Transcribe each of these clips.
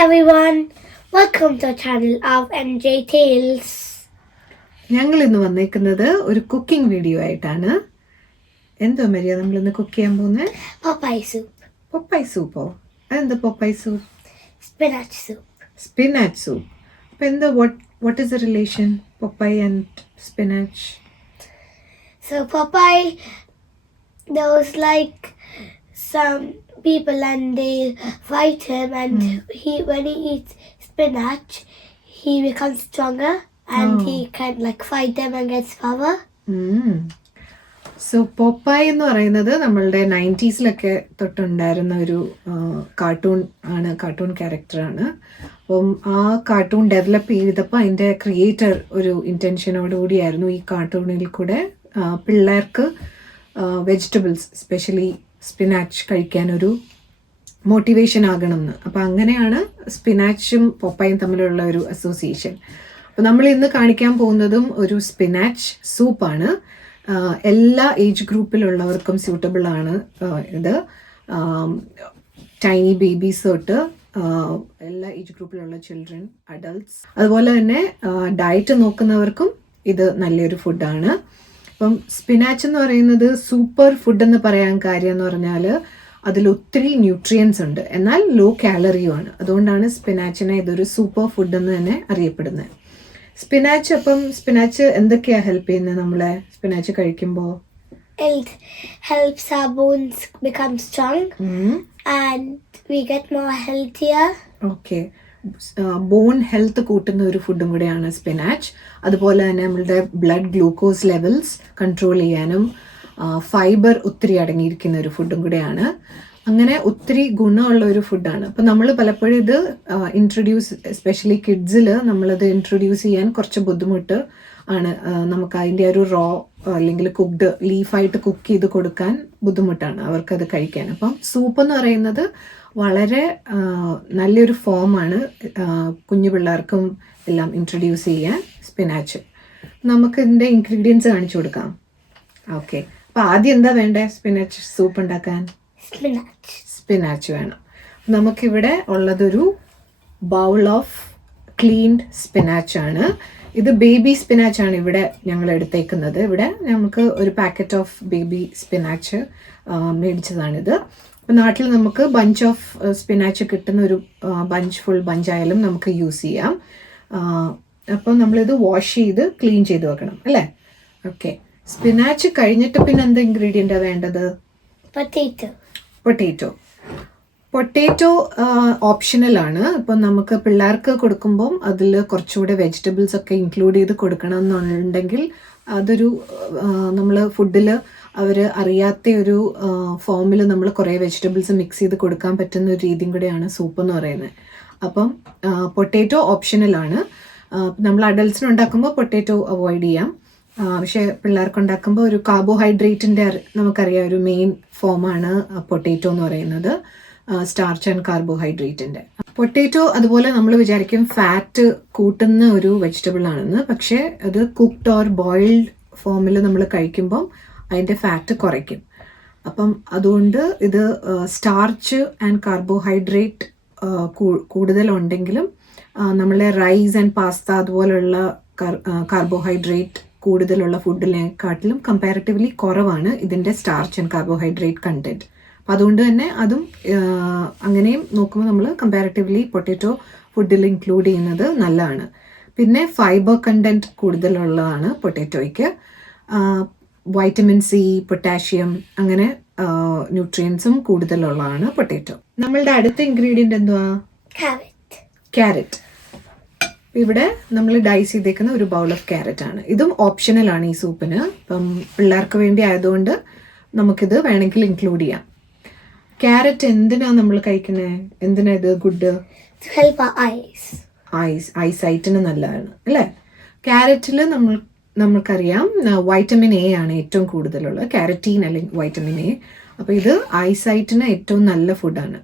everyone, welcome to the channel of RMJTales. ഞങ്ങൾ ഇന്ന് വന്നേക്കുന്നത് ഒരു കുക്കിംഗ് വീഡിയോ ആയിട്ടാണ്. എന്തോ മരിയ നമ്മൾ ഇന്ന് കുക്ക് ചെയ്യാൻ പോകുന്നത്? Popeye soup. പൊപ്പായ് സൂപ്പോ? അതെന്താ Popeye soup? Spinach soup. Spinach soup. അപ്പോൾ എന്താ what is the relation Popeye and spinach? So Popeye, there was like some people and they fight him, and when he eats spinach, he becomes stronger and he can like fight them and gets power. So Popeye എന്ന് പറയുന്നത് നമ്മളുടെ 90s തൊട്ടുണ്ടായിരുന്ന ഒരു cartoon ക്യാരക്ടറാണ്. അപ്പം ആ cartoon develop ചെയ്തപ്പോൾ അതിൻ്റെ creator ഒരു ഇൻറ്റൻഷനോടുകൂടിയായിരുന്നു ഈ കാർട്ടൂണിൽ കൂടെ പിള്ളേർക്ക് വെജിറ്റബിൾസ് എസ്പെഷ്യലി സ്പിനാച്ച് കഴിക്കാനൊരു മോട്ടിവേഷൻ ആകണമെന്ന്. അപ്പം അങ്ങനെയാണ് സ്പിനാച്ചും പൊപ്പായും തമ്മിലുള്ള ഒരു അസോസിയേഷൻ. അപ്പോൾ നമ്മൾ ഇന്ന് കാണിക്കാൻ പോകുന്നതും ഒരു സ്പിനാച്ച് സൂപ്പാണ്. എല്ലാ ഏജ് ഗ്രൂപ്പിലുള്ളവർക്കും സ്യൂട്ടബിൾ ആണ് ഇത്. ടൈനി ബേബീസ് തൊട്ട് എല്ലാ ഏജ് ഗ്രൂപ്പിലുള്ള ചിൽഡ്രൻ, അഡൾട്ട്സ്, അതുപോലെ തന്നെ ഡയറ്റ് നോക്കുന്നവർക്കും ഇത് നല്ലൊരു ഫുഡാണ്. അപ്പം സ്പിനാച്ച് എന്ന് പറയുന്നത് സൂപ്പർ ഫുഡ് എന്ന് പറയാൻ കാര്യം എന്ന് പറഞ്ഞാൽ അതിൽ ഒത്തിരി ന്യൂട്രിയൻസ് ഉണ്ട്, എന്നാൽ ലോ കാലറിയുമാണ്. അതുകൊണ്ടാണ് സ്പിനാച്ചിനെ ഇതൊരു സൂപ്പർ ഫുഡ് എന്ന് തന്നെ അറിയപ്പെടുന്നത്. സ്പിനാച്ച് എന്തൊക്കെയാ ഹെൽപ്പ് ചെയ്യുന്നത് നമ്മളെ സ്പിനാച്ച് കഴിക്കുമ്പോൾ? It helps our bones become strong and we get more healthier. Okay, bone health കൂട്ടുന്ന ഒരു ഫുഡും കൂടെയാണ് സ്പിനാച്ച്. അതുപോലെ തന്നെ നമ്മളുടെ ബ്ലഡ് ഗ്ലൂക്കോസ് ലെവൽസ് കൺട്രോൾ ചെയ്യാനും ഫൈബർ ഒത്തിരി അടങ്ങിയിരിക്കുന്ന ഒരു ഫുഡും കൂടെയാണ്. അങ്ങനെ ഒത്തിരി ഗുണമുള്ള ഒരു ഫുഡാണ്. അപ്പം നമ്മൾ പലപ്പോഴും ഇത് ഇൻട്രൊഡ്യൂസ്, എസ്പെഷ്യലി കിഡ്സിൽ നമ്മളത് ഇൻട്രൊഡ്യൂസ് ചെയ്യാൻ കുറച്ച് ബുദ്ധിമുട്ട് ആണ്. നമുക്ക് അതിൻ്റെ ഒരു റോ അല്ലെങ്കിൽ കുക്ക്ഡ് ലീഫായിട്ട് കുക്ക് ചെയ്ത് കൊടുക്കാൻ ബുദ്ധിമുട്ടാണ് അവർക്കത് കഴിക്കാൻ. അപ്പം സൂപ്പ് എന്ന് പറയുന്നത് വളരെ നല്ലൊരു ഫോമാണ് കുഞ്ഞു പിള്ളേർക്കും എല്ലാം ഇൻട്രൊഡ്യൂസ് ചെയ്യാൻ സ്പിനാച്ച്. നമുക്ക് ഇതിൻ്റെ ഇൻഗ്രീഡിയൻസ് കാണിച്ചു കൊടുക്കാം. ഓക്കെ, അപ്പോൾ ആദ്യം എന്താ വേണ്ടേ സ്പിനാച്ച് സൂപ്പ് ഉണ്ടാക്കാൻ? സ്പിനാച്ച് വേണം. നമുക്കിവിടെ ഉള്ളതൊരു ബൗൾ ഓഫ് ക്ലീൻഡ് സ്പിനാച്ച് ആണ്. ഇത് ബേബി സ്പിനാച്ച് ആണ് ഇവിടെ ഞങ്ങൾ എടുത്തേക്കുന്നത്. ഇവിടെ നമുക്ക് ഒരു പാക്കറ്റ് ഓഫ് ബേബി സ്പിനാച്ച് മേടിച്ചതാണിത്. അപ്പോൾ നാട്ടിൽ നമുക്ക് ബഞ്ച് ഓഫ് സ്പിനാച്ച് കിട്ടുന്ന ഒരു ഫുൾ ബഞ്ചായാലും നമുക്ക് യൂസ് ചെയ്യാം. അപ്പോൾ നമ്മളിത് വാഷ് ചെയ്ത് ക്ലീൻ ചെയ്ത് വെക്കണം അല്ലേ? ഓക്കെ, സ്പിനാച്ച് കഴിഞ്ഞിട്ട് പിന്നെ എന്താ ഇൻഗ്രീഡിയൻ്റാണ് വേണ്ടത്? പൊട്ടേറ്റോ ഓപ്ഷണലാണ്. ഇപ്പം നമുക്ക് പിള്ളേർക്ക് കൊടുക്കുമ്പം അതിൽ കുറച്ചുകൂടെ വെജിറ്റബിൾസ് ഒക്കെ ഇൻക്ലൂഡ് ചെയ്ത് കൊടുക്കണം എന്നുണ്ടെങ്കിൽ അതൊരു നമ്മൾ ഫുഡിൽ അവർ അറിയാത്ത ഒരു ഫോമിൽ നമ്മൾ കുറേ വെജിറ്റബിൾസ് മിക്സ് ചെയ്ത് കൊടുക്കാൻ പറ്റുന്ന ഒരു രീതിയും കൂടെയാണ് സൂപ്പ് എന്ന് പറയുന്നത്. അപ്പം പൊട്ടേറ്റോ ഓപ്ഷണലാണ്. നമ്മൾ അഡൽട്ട്സിന് ഉണ്ടാക്കുമ്പോൾ പൊട്ടേറ്റോ അവോയ്ഡ് ചെയ്യാം. പക്ഷേ പിള്ളേർക്ക് ഉണ്ടാക്കുമ്പോൾ ഒരു കാർബോഹൈഡ്രേറ്റിൻ്റെ നമുക്കറിയാം ഒരു മെയിൻ ഫോമാണ് പൊട്ടേറ്റോ എന്ന് പറയുന്നത്, സ്റ്റാർച്ച് ആൻഡ് കാർബോഹൈഡ്രേറ്റിൻ്റെ. പൊട്ടേറ്റോ അതുപോലെ നമ്മൾ വിചാരിക്കും ഫാറ്റ് കൂട്ടുന്ന ഒരു വെജിറ്റബിൾ ആണെന്ന്, പക്ഷേ അത് കുക്ക്ഡ് ഓർ ബോയിൽഡ് ഫോമിൽ നമ്മൾ കഴിക്കുമ്പം അതിൻ്റെ ഫാറ്റ് കുറയ്ക്കും. അപ്പം അതുകൊണ്ട് ഇത് സ്റ്റാർച്ച് ആൻഡ് കാർബോഹൈഡ്രേറ്റ് കൂടുതലുണ്ടെങ്കിലും നമ്മളെ റൈസ് ആൻഡ് പാസ്ത അതുപോലുള്ള കാർബോഹൈഡ്രേറ്റ് കൂടുതലുള്ള ഫുഡിനെക്കാട്ടിലും കമ്പാരിറ്റീവ്ലി കുറവാണ് ഇതിൻ്റെ സ്റ്റാർച്ച് ആൻഡ് കാർബോഹൈഡ്രേറ്റ് കണ്ടൻറ്റ്. അപ്പം അതുകൊണ്ട് തന്നെ അതും അങ്ങനെയും നോക്കുമ്പോൾ നമ്മൾ കമ്പാരിറ്റീവ്ലി പൊട്ടേറ്റോ ഫുഡിൽ ഇൻക്ലൂഡ് ചെയ്യുന്നത് നല്ലതാണ്. പിന്നെ ഫൈബർ കണ്ടൻറ്റ് കൂടുതലുള്ളതാണ് പൊട്ടേറ്റോയ്ക്ക്. വൈറ്റമിൻ സി, പൊട്ടാഷ്യം, അങ്ങനെ ന്യൂട്രിയൻസും കൂടുതലുള്ളതാണ് പൊട്ടേറ്റോ. നമ്മളുടെ അടുത്ത ഇൻഗ്രീഡിയൻ്റ് എന്തുവാ? ക്യാരറ്റ്. ഇവിടെ നമ്മൾ ഡൈസ് ചെയ്തേക്കുന്ന ഒരു ബൗൾ ഓഫ് ക്യാരറ്റ് ആണ്. ഇതും ഓപ്ഷണലാണ് ഈ സൂപ്പിന്. ഇപ്പം പിള്ളേർക്ക് വേണ്ടി ആയതുകൊണ്ട് നമുക്കിത് വേണമെങ്കിൽ ഇൻക്ലൂഡ് ചെയ്യാം. ക്യാരറ്റ് എന്തിനാണ് നമ്മൾ കഴിക്കുന്നത്? എന്തിനാ ഇത് ഗുഡ്? ഐസൈറ്റിന് നല്ലതാണ് അല്ലേ? ക്യാരറ്റിൽ നമ്മൾക്കറിയാം വൈറ്റമിൻ എ ആണ് ഏറ്റവും കൂടുതലുള്ളത്, കാരറ്റീൻ അല്ലെങ്കിൽ വൈറ്റമിൻ എ. അപ്പോൾ ഇത് ഐസൈറ്റിന് ഏറ്റവും നല്ല ഫുഡാണ്.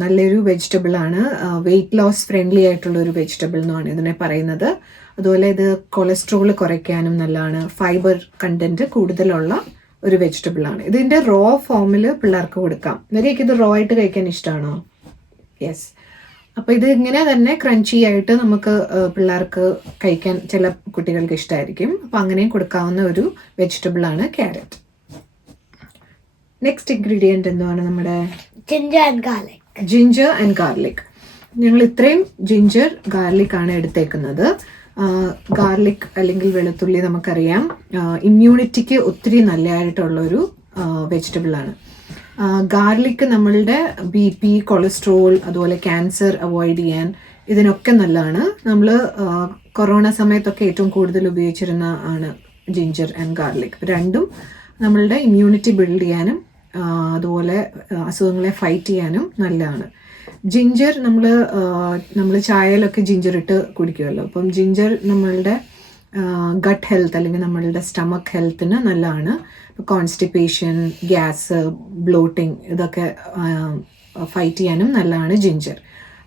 നല്ലൊരു വെജിറ്റബിൾ ആണ്. വെയിറ്റ് ലോസ് ഫ്രണ്ട്ലി ആയിട്ടുള്ള ഒരു വെജിറ്റബിൾ എന്നാണ് ഇതിനെ പറയുന്നത്. അതുപോലെ ഇത് കൊളസ്ട്രോൾ കുറയ്ക്കാനും നല്ലതാണ്. ഫൈബർ കണ്ടന്റ് കൂടുതലുള്ള ഒരു വെജിറ്റബിൾ ആണ്. ഇതിൻ്റെ റോ ഫോമിൽ പിള്ളേർക്ക് കൊടുക്കാം. ഇവരെയൊക്കെ ഇത് റോ ആയിട്ട് കഴിക്കാൻ ഇഷ്ടമാണോ? യെസ്. അപ്പോൾ ഇത് ഇങ്ങനെ തന്നെ ക്രഞ്ചി ആയിട്ട് നമുക്ക് പിള്ളേർക്ക് കഴിക്കാൻ ചില കുട്ടികൾക്ക് ഇഷ്ടമായിരിക്കും. അപ്പോൾ അങ്ങനെയും കൊടുക്കാവുന്ന ഒരു വെജിറ്റബിൾ ആണ് ക്യാരറ്റ്. നെക്സ്റ്റ് ഇൻഗ്രീഡിയൻറ്റ് എന്താണ് നമ്മുടെ ജിഞ്ചർ ആൻഡ് ഗാർലിക്. ഞങ്ങൾ ഇത്രയും ജിഞ്ചർ ഗാർലിക് ആണ് എടുത്തേക്കുന്നത്. ഗാർലിക് അല്ലെങ്കിൽ വെളുത്തുള്ളി നമുക്കറിയാം ഇമ്മ്യൂണിറ്റിക്ക് ഒത്തിരി നല്ലതായിട്ടുള്ളൊരു വെജിറ്റബിൾ ആണ്. ഗാർലിക് നമ്മളുടെ BP, കൊളസ്ട്രോൾ, അതുപോലെ ക്യാൻസർ അവോയ്ഡ് ചെയ്യാൻ ഇതിനൊക്കെ നല്ലതാണ്. നമ്മൾ കൊറോണ സമയത്തൊക്കെ ഏറ്റവും കൂടുതൽ ഉപയോഗിച്ചിരുന്ന ആണ് ജിഞ്ചർ ആൻഡ് ഗാർലിക്. രണ്ടും നമ്മളുടെ ഇമ്മ്യൂണിറ്റി ബിൽഡ് ചെയ്യാനും അതുപോലെ അസുഖങ്ങളെ ഫൈറ്റ് ചെയ്യാനും നല്ലതാണ്. ജിഞ്ചർ നമ്മൾ ചായയിലൊക്കെ ജിഞ്ചർ ഇട്ട് കുടിക്കുമല്ലോ. അപ്പം ജിഞ്ചർ നമ്മളുടെ ഗട്ട് ഹെൽത്ത് അല്ലെങ്കിൽ നമ്മളുടെ സ്റ്റമക്ക് ഹെൽത്തിന് നല്ലതാണ്. കോൺസ്റ്റിപ്പേഷൻ, ഗ്യാസ്, ബ്ലോട്ടിങ് ഇതൊക്കെ ഫൈറ്റ് ചെയ്യാനും നല്ലതാണ് ജിഞ്ചർ.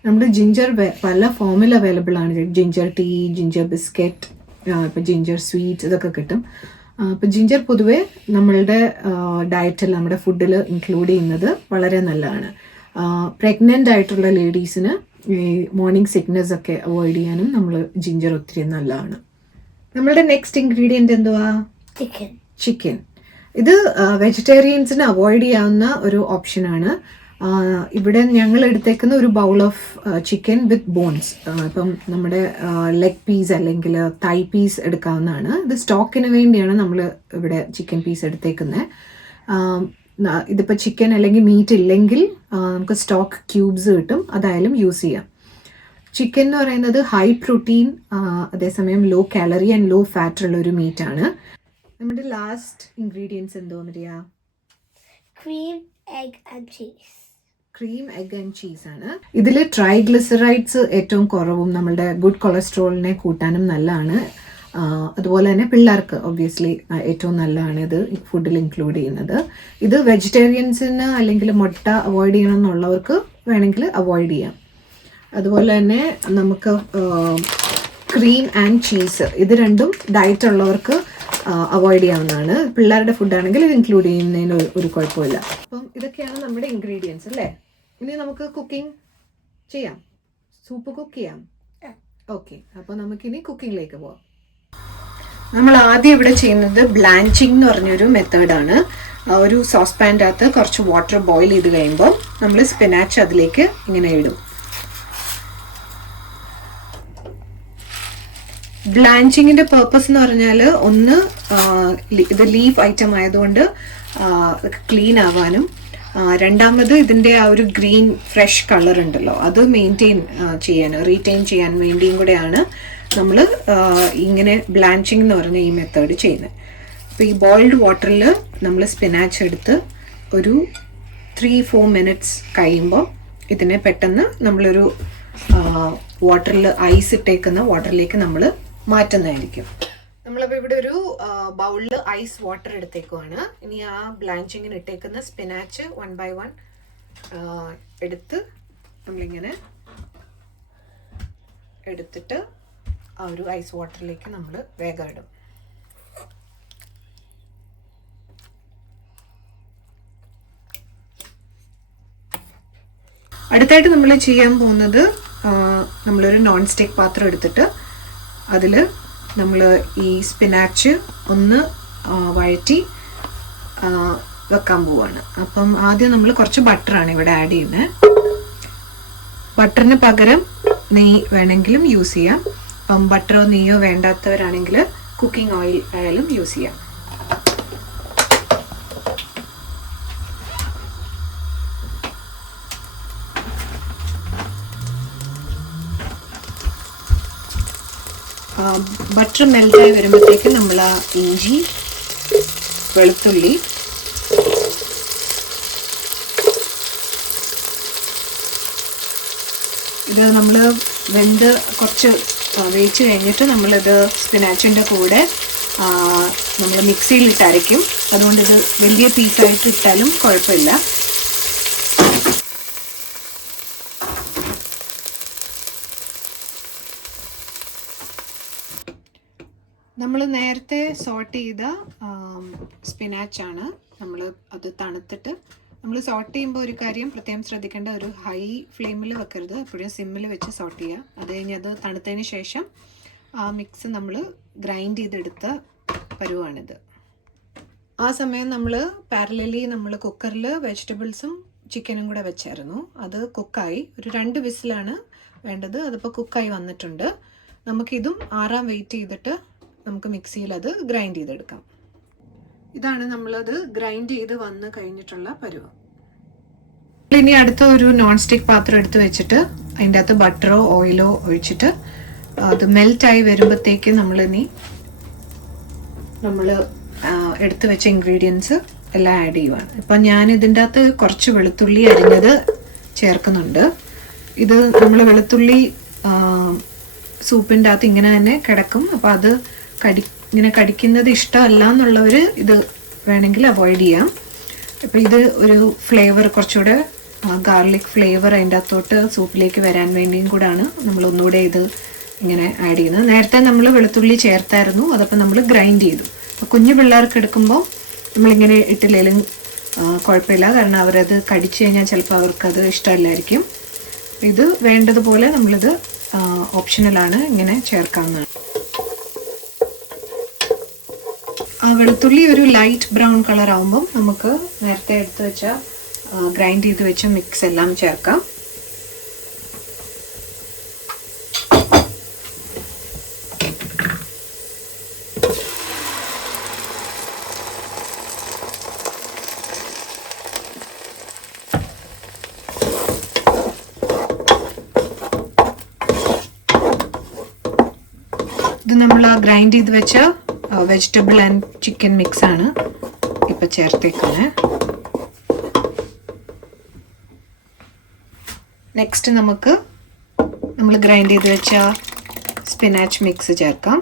നമ്മുടെ ജിഞ്ചർ പല ഫോമിൽ അവൈലബിൾ ആണ്. ജിഞ്ചർ ടീ, ജിഞ്ചർ ബിസ്ക്കറ്റ്, ഇപ്പോൾ ജിഞ്ചർ സ്വീറ്റ്സ് ഇതൊക്കെ കിട്ടും. അപ്പോൾ ജിഞ്ചർ പൊതുവെ നമ്മളുടെ ഡയറ്റിൽ, നമ്മുടെ ഫുഡിൽ ഇൻക്ലൂഡ് ചെയ്യുന്നത് വളരെ നല്ലതാണ്. പ്രഗ്നൻ്റ് ആയിട്ടുള്ള ലേഡീസിന് ഈ മോർണിംഗ് സിക്നെസ് ഒക്കെ അവോയ്ഡ് ചെയ്യാനും നമ്മൾ ജിഞ്ചർ ഒത്തിരി നല്ലതാണ്. നമ്മളുടെ നെക്സ്റ്റ് ഇൻഗ്രീഡിയൻറ്റ് എന്തുവാ? ചിക്കൻ. ഇത് വെജിറ്റേറിയൻസിന് അവോയ്ഡ് ചെയ്യാവുന്ന ഒരു ഓപ്ഷനാണ്. ഇവിടെ ഞങ്ങൾ എടുത്തേക്കുന്ന ഒരു bowl of chicken with bones. ഇപ്പം നമ്മുടെ ലെഗ് പീസ് അല്ലെങ്കിൽ തൈ പീസ് എടുക്കാവുന്നതാണ്. ഇത് സ്റ്റോക്കിന് വേണ്ടിയാണ് നമ്മൾ ഇവിടെ ചിക്കൻ പീസ് എടുത്തേക്കുന്നത്. ഇതിപ്പോൾ ചിക്കൻ അല്ലെങ്കിൽ മീറ്റ് ഇല്ലെങ്കിൽ നമുക്ക് സ്റ്റോക്ക് ക്യൂബ്സ് കിട്ടും, അതായാലും യൂസ് ചെയ്യാം. ചിക്കൻ എന്ന് പറയുന്നത് ഹൈ പ്രോട്ടീൻ, അതേസമയം low calorie and low fat ഉള്ള ഒരു മീറ്റാണ്. നമ്മുടെ ലാസ്റ്റ് ഇൻഗ്രീഡിയൻസ് എന്തോന്നറിയാ? ക്രീം, എഗ് ആൻഡ് ചീസ് ആണ്. ഇതിൽ ട്രൈഗ്ലിസറൈഡ്സ് ഏറ്റവും കുറവും നമ്മളുടെ ഗുഡ് കൊളസ്ട്രോളിനെ കൂട്ടാനും നല്ലതാണ്. അതുപോലെ തന്നെ പിള്ളേർക്ക് ഒബ്വിയസ്ലി ഏറ്റവും നല്ലതാണ് ഇത് ഫുഡിൽ ഇൻക്ലൂഡ് ചെയ്യുന്നത്. ഇത് വെജിറ്റേറിയൻസിന് അല്ലെങ്കിൽ മുട്ട അവോയ്ഡ് ചെയ്യണം എന്നുള്ളവർക്ക് വേണമെങ്കിൽ അവോയ്ഡ് ചെയ്യാം. അതുപോലെ തന്നെ നമുക്ക് ക്രീം ആൻഡ് ചീസ് ഇത് രണ്ടും ഡയറ്റ് ഉള്ളവർക്ക് അവോയ്ഡ് ചെയ്യാവുന്നതാണ്. പിള്ളേരുടെ ഫുഡാണെങ്കിൽ ഇത് ഇൻക്ലൂഡ് ചെയ്യുന്നതിന് ഒരു കുഴപ്പമില്ല. അപ്പം ഇതൊക്കെയാണ് നമ്മുടെ ഇൻഗ്രീഡിയൻസ് അല്ലേ. ഇനി നമുക്ക് കുക്കിംഗ് ചെയ്യാം, സൂപ്പ് കുക്ക് ചെയ്യാം. ഓക്കെ, അപ്പോൾ നമുക്കിനി കുക്കിങ്ങിലേക്ക് പോവാം. നമ്മൾ ആദ്യം ഇവിടെ ചെയ്യുന്നത് ബ്ലാഞ്ചിങ് എന്ന് പറഞ്ഞൊരു മെത്തേഡാണ്. ഒരു സോസ്പാൻ്റെ അകത്ത് കുറച്ച് വാട്ടർ ബോയിൽ ചെയ്ത് കഴിയുമ്പോൾ നമ്മൾ സ്പിനാച്ച് അതിലേക്ക് ഇങ്ങനെ ഇടും. ബ്ലാഞ്ചിങ്ങിൻ്റെ പേർപ്പസ് എന്ന് പറഞ്ഞാൽ ഒന്ന് ഇത് ലീഫ് ഐറ്റം ആയതുകൊണ്ട് ക്ലീൻ ആവാനും, രണ്ടാമത് ഇതിൻ്റെ ആ ഒരു ഗ്രീൻ ഫ്രഷ് കളർ ഉണ്ടല്ലോ അത് റീറ്റെയിൻ ചെയ്യാൻ വേണ്ടിയും കൂടെയാണ് നമ്മൾ ഇങ്ങനെ ബ്ലാഞ്ചിങ് എന്ന് പറഞ്ഞ ഈ മെത്തേഡ് ചെയ്യുന്നത്. അപ്പോൾ ഈ ബോയിൽഡ് വാട്ടറിൽ നമ്മൾ സ്പിനാച്ച് എടുത്ത് ഒരു 3-4 മിനിറ്റ്സ് കഴിയുമ്പോൾ ഇതിനെ പെട്ടെന്ന് നമ്മളൊരു വാട്ടറിൽ ഐസ് ഇട്ടേക്കുന്ന വാട്ടറിലേക്ക് നമ്മൾ മാറ്റുന്നതായിരിക്കും. നമ്മളപ്പോൾ ഇവിടെ ഒരു ബൗളിൽ ഐസ് വാട്ടർ എടുത്തേക്കുവാണ്. ഇനി ആ ബ്ലാഞ്ചിങ്ങിന് ഇട്ടേക്കുന്ന സ്പിനാച്ച് 1 by 1 എടുത്ത് നമ്മളിങ്ങനെ എടുത്തിട്ട് ആ ഒരു ഐസ് വാട്ടറിലേക്ക് നമ്മൾ വേഗം ഇടും. അടുത്തായിട്ട് നമ്മൾ ചെയ്യാൻ പോകുന്നത് നമ്മളൊരു നോൺ സ്റ്റിക്ക് പാത്രം എടുത്തിട്ട് അതിൽ നമ്മൾ ഈ സ്പിനാച്ച് ഒന്ന് വഴറ്റി വെക്കാൻ പോവാണ്. അപ്പം ആദ്യം നമ്മൾ കുറച്ച് ബട്ടറാണ് ഇവിടെ ആഡ് ചെയ്യുന്നത്. ബട്ടറിന് പകരം നെയ്യ് വേണമെങ്കിലും യൂസ് ചെയ്യാം. അപ്പം ബട്ടറോ നെയ്യോ വേണ്ടാത്തവരാണെങ്കിൽ കുക്കിംഗ് ഓയിൽ ആയാലും യൂസ് ചെയ്യാം. ബട്ടർ മെൽറ്റായി വരുമ്പോഴത്തേക്ക് നമ്മൾ ആ ഇഞ്ചി, വെളുത്തുള്ളി, ഇത് നമ്മൾ കുറച്ച് വേവിച്ച് കഴിഞ്ഞിട്ട് നമ്മളിത് സ്പിനാച്ചിൻ്റെ കൂടെ നമ്മൾ മിക്സിയിലിട്ട് അരയ്ക്കും. അതുകൊണ്ട് ഇത് വലിയ പീസായിട്ട് ഇട്ടാലും കുഴപ്പമില്ല. നമ്മൾ നേരത്തെ സോട്ട് ചെയ്ത സ്പിനാച്ചാണ്. നമ്മൾ അത് തണുത്തിട്ട് നമ്മൾ സോട്ട് ചെയ്യുമ്പോൾ ഒരു കാര്യം പ്രത്യേകം ശ്രദ്ധിക്കേണ്ട, ഒരു ഹൈ ഫ്ലെയിമിൽ വെക്കരുത്, എപ്പോഴും സിമ്മിൽ വെച്ച് സോട്ട് ചെയ്യുക. അത് കഴിഞ്ഞ് അത് തണുത്തതിന് ശേഷം ആ മിക്സ് നമ്മൾ ഗ്രൈൻഡ് ചെയ്തെടുത്ത പരുവാണിത്. ആ സമയം നമ്മൾ പാരലലി നമ്മൾ കുക്കറിൽ വെജിറ്റബിൾസും ചിക്കനും കൂടെ വെച്ചായിരുന്നു. അത് കുക്കായി, ഒരു 2 വിസിലാണ് വേണ്ടത്. അതിപ്പോൾ കുക്കായി വന്നിട്ടുണ്ട്. നമുക്കിതും ആറാൻ വെയിറ്റ് ചെയ്തിട്ട് നമുക്ക് മിക്സിയിൽ അത് ഗ്രൈൻഡ് ചെയ്തെടുക്കാം. ഇതാണ് നമ്മളത് ഗ്രൈൻഡ് ചെയ്ത് വന്ന് കഴിഞ്ഞിട്ടുള്ള പരുവം. ഇനി അടുത്ത ഒരു നോൺ സ്റ്റിക്ക് പാത്രം എടുത്ത് വെച്ചിട്ട് അതിൻ്റെ അകത്ത് ബട്ടറോ ഓയിലോ ഒഴിച്ചിട്ട് അത് മെൽറ്റായി വരുമ്പോഴത്തേക്ക് നമ്മൾ എടുത്ത് വെച്ച ഇൻഗ്രീഡിയൻസ് എല്ലാം ആഡ് ചെയ്യുവാണ്. ഇപ്പം ഞാൻ ഇതിൻ്റെ അകത്ത് കുറച്ച് വെളുത്തുള്ളി അരിഞ്ഞത് ചേർക്കുന്നുണ്ട്. ഇത് നമ്മൾ വെളുത്തുള്ളി സൂപ്പിൻ്റെ അകത്ത് ഇങ്ങനെ തന്നെ കിടക്കും. അപ്പോൾ അത് ഇങ്ങനെ കടിക്കുന്നത് ഇഷ്ടമല്ല എന്നുള്ളവർ ഇത് വേണമെങ്കിൽ അവോയ്ഡ് ചെയ്യാം. അപ്പോൾ ഇത് ഒരു ഫ്ലേവർ, കുറച്ചുകൂടെ ഗാർലിക് ഫ്ലേവർ അതിൻ്റെ അകത്തോട്ട് സൂപ്പിലേക്ക് വരാൻ വേണ്ടിയും കൂടാണ് നമ്മൾ ഒന്നുകൂടെ ഇത് ഇങ്ങനെ ആഡ് ചെയ്യുന്നത്. നേരത്തെ നമ്മൾ വെളുത്തുള്ളി ചേർത്തായിരുന്നു, അതപ്പോൾ നമ്മൾ ഗ്രൈൻഡ് ചെയ്തു. അപ്പോൾ കുഞ്ഞു പിള്ളേർക്ക് എടുക്കുമ്പോൾ നമ്മളിങ്ങനെ ഇട്ടില്ലെങ്കിലും കുഴപ്പമില്ല, കാരണം അവരത് കടിച്ചു കഴിഞ്ഞാൽ ചിലപ്പോൾ അവർക്കത് ഇഷ്ടമല്ലായിരിക്കും. ഇത് വേണ്ടതുപോലെ നമ്മളിത് ഓപ്ഷണലാണ്, ഇങ്ങനെ ചേർക്കാവുന്നതാണ്. വെളുത്തുള്ളി ഒരു ലൈറ്റ് ബ്രൗൺ കളർ ആകുമ്പം നമുക്ക് നേരത്തെ എടുത്ത് വെച്ച ഗ്രൈൻഡ് ചെയ്ത് വെച്ച മിക്സ് എല്ലാം ചേർക്കാം. ഇത് നമ്മൾ ഗ്രൈൻഡ് ചെയ്ത് വെച്ച വെജിറ്റബിൾ ആൻഡ് ചിക്കൻ മിക്സ് ആണ് ഇപ്പം ചേർത്തേക്കുന്നത്. നെക്സ്റ്റ് നമ്മൾ ഗ്രൈൻഡ് ചെയ്ത് വെച്ച സ്പിനാച്ച് മിക്സ് ചേർക്കാം.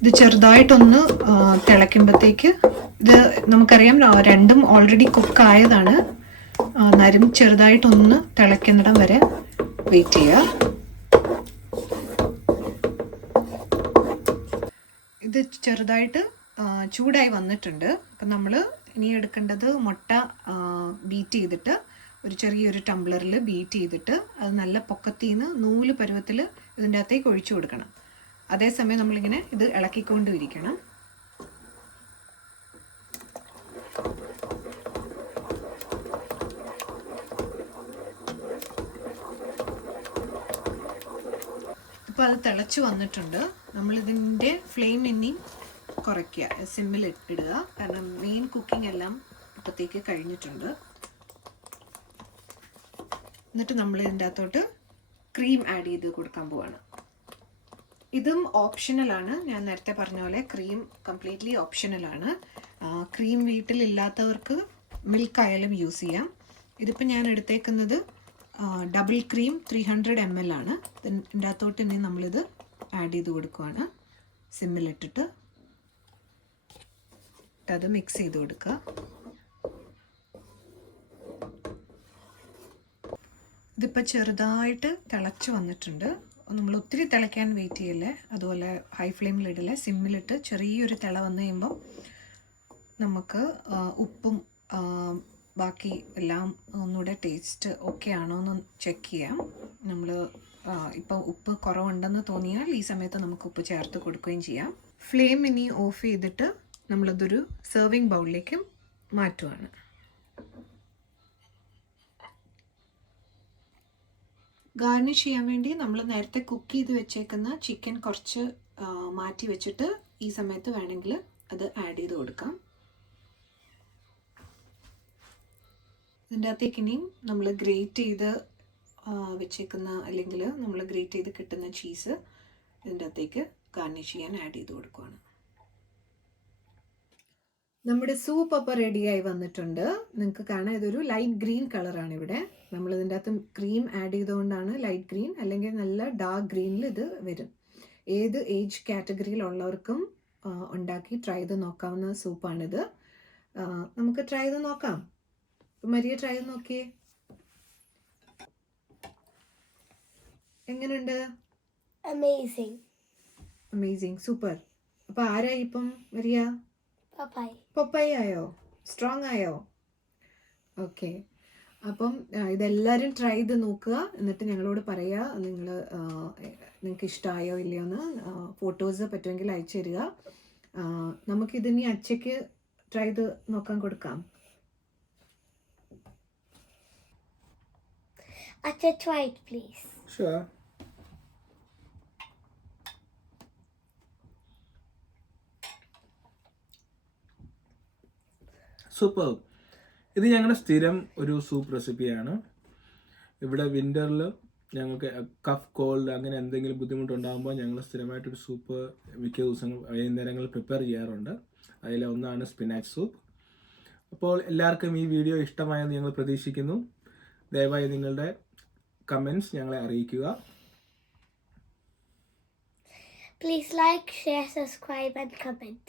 ഇത് ചെറുതായിട്ടൊന്ന് തിളയ്ക്കുമ്പോഴത്തേക്ക്, ഇത് നമുക്കറിയാം രണ്ടും ഓൾറെഡി കുക്കായതാണ്, എന്നാലും ചെറുതായിട്ടൊന്ന് തിളയ്ക്കുന്നിടം വരെ വെയിറ്റ് ചെയ്യുക. ഇത് ചെറുതായിട്ട് ചൂടായി വന്നിട്ടുണ്ട്. അപ്പം നമ്മൾ ഇനി എടുക്കേണ്ടത് മുട്ട ബീറ്റ് ചെയ്തിട്ട് ഒരു ചെറിയൊരു ടംബ്ലറിൽ ബീറ്റ് ചെയ്തിട്ട് അത് നല്ല പൊക്കത്തിൽ നിന്ന് നൂല് പരുവത്തിൽ ഇതിൻ്റെ അകത്തേക്ക് ഒഴിച്ചു കൊടുക്കണം. അതേസമയം നമ്മളിങ്ങനെ ഇത് ഇളക്കിക്കൊണ്ടും ഇരിക്കണം. ഇപ്പോൾ അത് തിളച്ച് വന്നിട്ടുണ്ട്. നമ്മളിതിൻ്റെ ഫ്ലെയിം ഇനിയും കുറയ്ക്കുക, സിമ്മിൽ ഇടുക, കാരണം മെയിൻ കുക്കിംഗ് എല്ലാം ഇപ്പോഴത്തേക്ക് കഴിഞ്ഞിട്ടുണ്ട്. എന്നിട്ട് നമ്മൾ ഇതിൻ്റെ അകത്തോട്ട് ക്രീം ആഡ് ചെയ്ത് കൊടുക്കാൻ പോവാണ്. ഇതും ഓപ്ഷണലാണ്. ഞാൻ നേരത്തെ പറഞ്ഞ പോലെ ക്രീം കംപ്ലീറ്റ്ലി ഓപ്ഷണലാണ്. ക്രീം വീട്ടിലില്ലാത്തവർക്ക് മിൽക്ക് ആയാലും യൂസ് ചെയ്യാം. ഇതിപ്പോൾ ഞാൻ എടുത്തേക്കുന്നത് ഡബിൾ ക്രീം 300 ml ആണ്. ഇതിൻ്റെ അകത്തോട്ട് ഇനി നമ്മളിത് ആഡ് ചെയ്ത് കൊടുക്കുകയാണ്. സിമ്മിലിട്ടിട്ട് അത് മിക്സ് ചെയ്ത് കൊടുക്കുക. ഇതിപ്പോൾ ചെറുതായിട്ട് തിളച്ച് വന്നിട്ടുണ്ട്. നമ്മൾ ഒത്തിരി തിളയ്ക്കാൻ വെയിറ്റ് ചെയ്യില്ലേ, അതുപോലെ ഹൈ ഫ്ലെയിമിലിടില്ലേ, സിമ്മിലിട്ട് ചെറിയൊരു തിള വന്നു കഴിയുമ്പം നമുക്ക് ഉപ്പും ബാക്കി എല്ലാം ഒന്നുകൂടെ ടേസ്റ്റ് ഓക്കെ ആണോ എന്ന് ചെക്ക് ചെയ്യാം. നമ്മൾ ഇപ്പം ഉപ്പ് കുറവുണ്ടെന്ന് തോന്നിയാൽ ഈ സമയത്ത് നമുക്ക് ഉപ്പ് ചേർത്ത് കൊടുക്കുകയും ചെയ്യാം. ഫ്ലെയിം ഇനി ഓഫ് ചെയ്തിട്ട് നമ്മളതൊരു സെർവിങ് ബൗളിലേക്ക് മാറ്റുവാണ്. ഗാർണിഷ് ചെയ്യാൻ വേണ്ടി നമ്മൾ നേരത്തെ കുക്ക് ചെയ്ത് വെച്ചേക്കുന്ന ചിക്കൻ കുറച്ച് മാറ്റി വെച്ചിട്ട് ഈ സമയത്ത് വേണമെങ്കിൽ അത് ആഡ് ചെയ്ത് കൊടുക്കാം. ഇതിൻ്റെ അകത്തേക്ക് ഇനിയും നമ്മൾ ഗ്രേറ്റ് ചെയ്ത് വെച്ചേക്കുന്ന, അല്ലെങ്കിൽ നമ്മൾ ഗ്രേറ്റ് ചെയ്ത് കിട്ടുന്ന ചീസ് ഇതിൻ്റെ അകത്തേക്ക് ഗാർണിഷ് ചെയ്യാൻ ആഡ് ചെയ്ത് കൊടുക്കുകയാണ്. നമ്മുടെ സൂപ്പ് അപ്പോൾ റെഡിയായി വന്നിട്ടുണ്ട്. നിങ്ങൾക്ക് കാണാം, ഇതൊരു ലൈറ്റ് ഗ്രീൻ കളറാണ്. ഇവിടെ നമ്മൾ ഇതിൻ്റെ അകത്ത് ക്രീം ആഡ് ചെയ്തുകൊണ്ടാണ് ലൈറ്റ് ഗ്രീൻ, അല്ലെങ്കിൽ നല്ല ഡാർക്ക് ഗ്രീനിൽ ഇത് വരും. ഏത് ഏജ് കാറ്റഗറിയിലുള്ളവർക്കും ഉണ്ടാക്കി ട്രൈ ചെയ്ത് നോക്കാവുന്ന സൂപ്പാണിത്. നമുക്ക് ട്രൈ ചെയ്ത് നോക്കാം. മരിയ ട്രൈ ചെയ്ത് നോക്കിയേ, എങ്ങനെയുണ്ട്? Amazing. Amazing, super. അപ്പോൾ ആരായി ഇപ്പം വരിക? Popeye. പപ്പായ ആയോ? സ്ട്രോങ് ആയോ? ഓക്കെ. അപ്പം ഇതെല്ലാവരും ട്രൈ ചെയ്ത് നോക്കുക, എന്നിട്ട് ഞങ്ങളോട് പറയുക നിങ്ങൾക്ക് ഇഷ്ടമായോ ഇല്ലയോ എന്ന്. ഫോട്ടോസ് പറ്റുമെങ്കിൽ അയച്ചു തരിക. നമുക്കിതിനി അച്ചയ്ക്ക് ട്രൈ ചെയ്ത് നോക്കാൻ കൊടുക്കാം. Acha, try it, please. Sure. Super. ഇത് ഞങ്ങളുടെ സ്ഥിരം ഒരു സൂപ്പ് റെസിപ്പിയാണ്. ഇവിടെ വിൻ്ററിൽ ഞങ്ങൾക്ക് കഫ് കോൾഡ് അങ്ങനെ എന്തെങ്കിലും ബുദ്ധിമുട്ടുണ്ടാകുമ്പോൾ ഞങ്ങൾ സ്ഥിരമായിട്ടൊരു സൂപ്പ് മിക്ക ദിവസങ്ങൾ വൈകുന്നേരങ്ങളിൽ പ്രിപ്പയർ ചെയ്യാറുണ്ട്. അതിലൊന്നാണ് സ്പിനാച്ച് സൂപ്പ്. അപ്പോൾ എല്ലാവർക്കും ഈ വീഡിയോ ഇഷ്ടമായെന്ന് ഞങ്ങൾ പ്രതീക്ഷിക്കുന്നു. ദയവായി നിങ്ങളുടെ കമൻറ്റ്സ് ഞങ്ങളെ അറിയിക്കുക. Please like, share, subscribe and comment.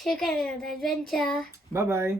Sugar and adventure. Bye bye.